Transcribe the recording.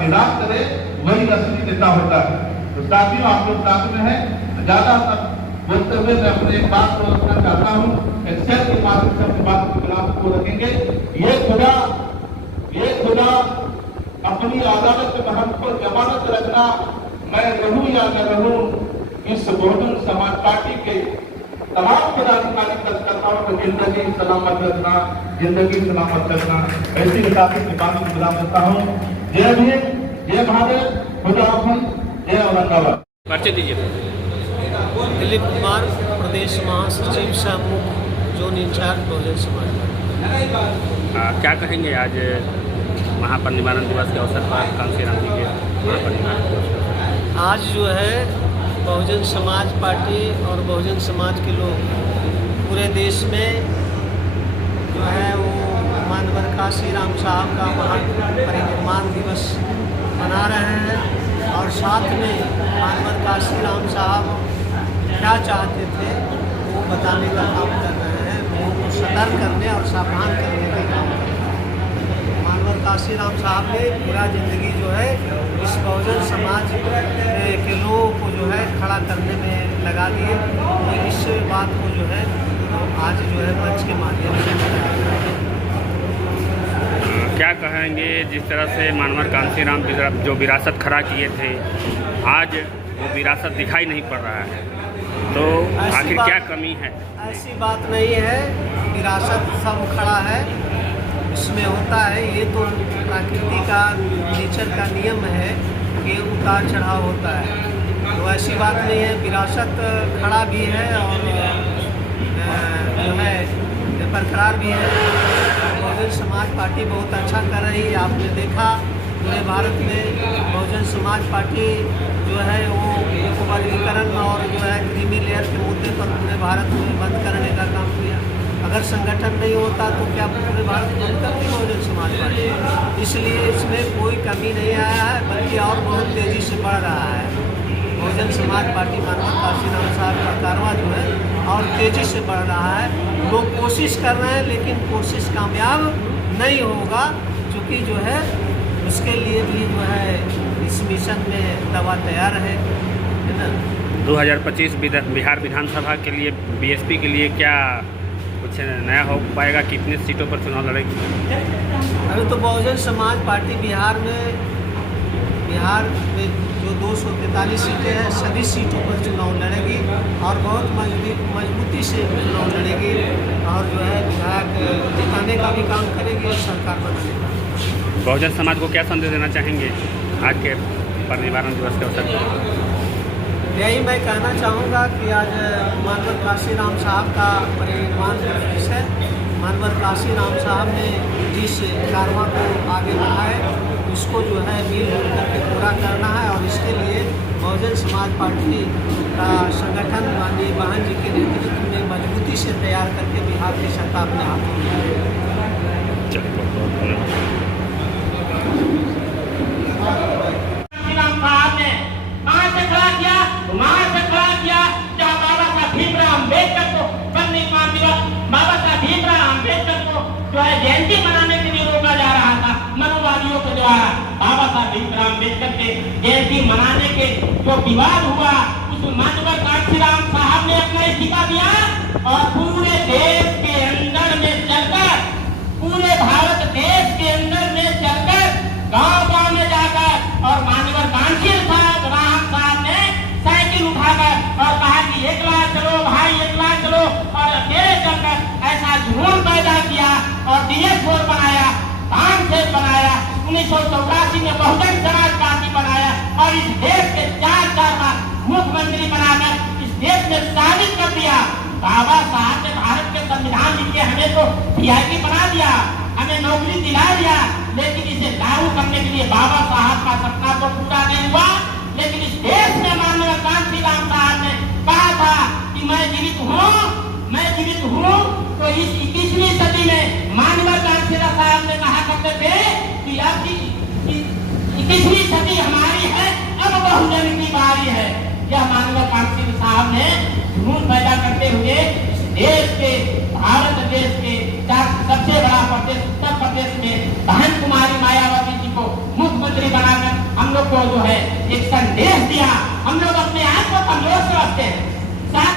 निदान करे, वही असली नेता होता है। तो साथियों, आप लोग साथ में हैं, ज्यादा बोलते हुए मैं अपने एक बात को रखना चाहता हूँ। एक्सेल के माध्यम से अपनी बात के खिलाफ को रखेंगे। ये खुदा अपनी अदालत में हमको जमानत रखना, मैं रहूं या न रहूं, इस बहुजन समाज पार्टी के तमाम पदाधिकारी कार्यकर्ताओं को जिंदगी सलामत रखना, जिंदगी सलामत रखना, ऐसी बताते की बात को गुलाम करता हूँ। जय भीम, जय भारत, खुदा हाफिज, जय औरंगाबाद। परिचय दीजिए। दिलीप कुमार, प्रदेश महासचिव समूह जोन इंचार्ज बहुजन समाज। क्या कहेंगे आज महापरिनिर्वाण दिवस के अवसर पर कांशीराम जी के महापरिनिर्वाण दिवस पर? आज जो है बहुजन समाज पार्टी और बहुजन समाज के लोग पूरे देश में जो है वो मानवर कांशीराम साहब का महापरिनिर्वाण दिवस मना रहे हैं और साथ में मानवर कांशीराम साहब क्या चाहते थे वो बताने का काम कर रहे हैं, लोगों को सतर्क करने और सावधान करने का काम कर रहे हैं। मानवर कांशीराम साहब ने पूरा ज़िंदगी जो है इस बहुजन समाज के लोगों को जो है खड़ा करने में लगा दिए। तो इस बात को जो है आज जो है मंच के माध्यम से बताया। क्या कहेंगे जिस तरह से मानवर कांशीराम जो विरासत खड़ा किए थे, आज वो विरासत दिखाई नहीं पड़ रहा है, तो आखिर क्या कमी है? ऐसी बात नहीं है, विरासत सब खड़ा है, इसमें होता है। ये तो प्रकृति का नेचर का नियम है कि उतार चढ़ाव होता है, तो ऐसी बात नहीं है। विरासत खड़ा भी है और जो है बरकरार भी है। बहुजन समाज पार्टी बहुत अच्छा कर रही है। आपने देखा पूरे भारत में बहुजन समाज पार्टी जो है वो वर्गीकरण और जो है क्रीमी लेयर के मुद्दे पर पूरे भारत में बंद करने का काम किया। अगर संगठन नहीं होता तो क्या पूरे भारत बंद करती बहुजन समाज पार्टी? इसलिए इसमें कोई कमी नहीं आया है, बल्कि और बहुत तेज़ी से बढ़ रहा है। बहुजन समाज पार्टी मानवर कांशीराम साहब का कारवा जो है और तेज़ी से बढ़ रहा है। लोग कोशिश कर रहे हैं, लेकिन कोशिश कामयाब नहीं होगा, क्योंकि जो है उसके लिए भी जो है इस मिशन में दवा तैयार है ना। 2025 बिहार विधानसभा के लिए बीएसपी के लिए क्या कुछ नया हो पाएगा? कितने सीटों पर चुनाव लड़ेगी? अभी तो बहुजन समाज पार्टी बिहार में जो 243 सीटें हैं, सभी सीटों पर चुनाव लड़ेगी और बहुत मजबूती से चुनाव लड़ेगी और जो है विधायक जिताने का भी काम करेगी और सरकार बनाने का। बहुजन समाज को क्या संदेश देना चाहेंगे आज के परिनिर्वाण दिवस के अवसर पर? यही मैं कहना चाहूँगा कि आज मानवर कांशीराम साहब का परिनिर्वाण दिवस है। मानवर कांशीराम साहब ने जिस कारवां को आगे बढ़ाए उसको जो है मिलजुल करके पूरा करना है और इसके लिए बहुजन समाज पार्टी का संगठन माननीय बहन जी के नेतृत्व में मजबूती से तैयार करके बिहार की सत्ता अपने हाथों में जयंती मनाने के लिए रोका जा रहा था मनुवादियों के द्वारा। बाबा साहब भीमराव अम्बेडकर के जयंती मनाने के जो विवाद हुआ, उस मानवर कांशीराम साहब ने अपना इस्तीफा दिया और पूरे देश के अंदर में चलकर, पूरे भारत देश के अंदर में चलकर गांव-गांव में जाकर और मानवर कांशीराम साहब ने साइकिल उठाकर और कहा कि एकला चलो भाई, एकला चलो, और अकेले चलकर ऐसा जुनून पैदा किया और DS4 बनाया, तानसेन बनाया, 1984 में बहुजन समाज पार्टी बनाया और इस देश के 4 बार मुख्यमंत्री बनाकर इस देश में साबित कर दिया। बाबा साहब ने भारत के संविधान लिख के हमें तो VIP बना दिया, हमें नौकरी दिला दिया, लेकिन इसे लागू करने के लिए बाबा साहब का सपना तो पूरा नहीं हुआ। लेकिन इस देश में माननीय कांशीराम साहब ने कहा था कि मैं जीवित हूँ, तो इस 21वीं सदी में माननीय कांशीराम साहब ने कहा करते थे कि अब 21वीं सदी हमारी है, अब बहुजन की बारी है। यह माननीय कांशीराम साहब ने जुनून पैदा करते हुए इस देश के, भारत देश के सबसे बड़ा प्रदेश उत्तर प्रदेश में बहन कुमारी मायावती जी को मुख्यमंत्री बनाकर जो है एक संदेश दिया। हम लोग अपने आप को कमजोर समझते हैं।